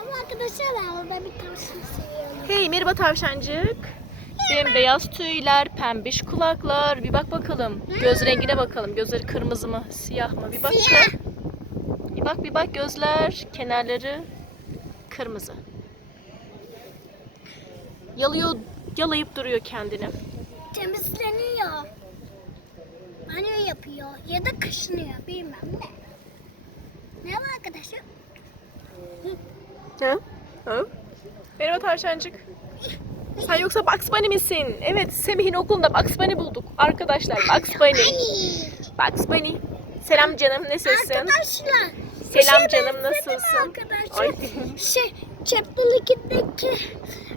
Ama arkadaşlar ben bir tavşan seviyorum. Hey merhaba tavşancık. Bembeyaz tüyler, pembiş kulaklar. Bir bak bakalım. Göz rengine bakalım. Gözleri kırmızı mı, siyah mı? Bir bak. Siyah. Bir bak bir bak gözler, kenarları kırmızı. Yalıyor, yalayıp duruyor kendini. Temizleniyor. Banyo yapıyor ya da kaşınıyor bilmem ne. Ne var arkadaşlar? Ha? Ha? Merhaba tavşancık. Sen yoksa Bugs Bunny misin? Evet, Semih'in okulunda Bugs Bunny bulduk. Arkadaşlar Bugs Bunny. Bugs Bunny. Selam canım, nasılsın? Arkadaşlar. Selam şey canım, nasılsın? Arkadaşlar. Ay. Şey, Çeptelik'teki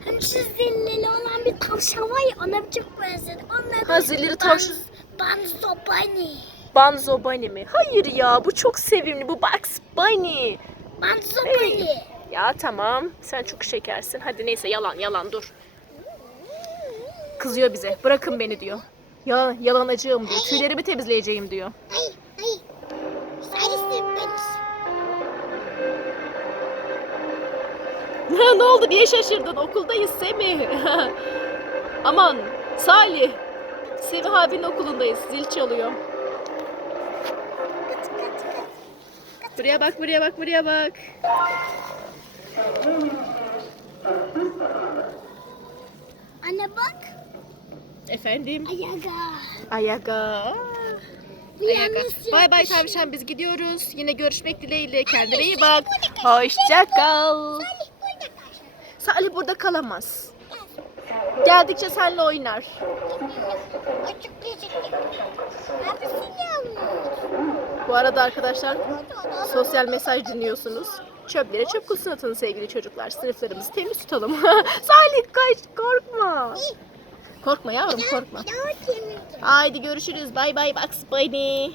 hani çizgili olan bir tavşan var ya ona çok benzedi. Onun adı Ha, zilleri tavşan. Banzo Bunny. Banzo Bunny mi? Hayır ya, bu çok sevimli. Bu Bugs Bunny. Banzo Hey. Bunny. Ya tamam, sen çok şekersin. Hadi neyse yalan yalan dur. Kızıyor bize. Bırakın beni diyor. Ya yalanacağım diyor. Tüylerimi temizleyeceğim diyor. Ay ay. Sayısı ben. ne oldu? Niye şaşırdın? Okuldayız Semih. Aman Salih. Semih abinin okulundayız. Zil çalıyor. Buraya bak, buraya bak, buraya bak. Anne bak. Efendim? Ayaga. Ayaga. Ayaga. Bay bay tavşan biz gidiyoruz. Yine görüşmek dileğiyle. Kendine iyi bak. Hoşça kal. Salih burada kalamaz. Geldikçe seninle oynar. Bu arada arkadaşlar sosyal mesaj dinliyorsunuz. Çöpleri çöp kutusuna atın sevgili çocuklar. Sınıflarımızı temiz tutalım. Salih kaç korkma. Korkma yavrum korkma. Haydi görüşürüz. Bay bay Bugs Bunny.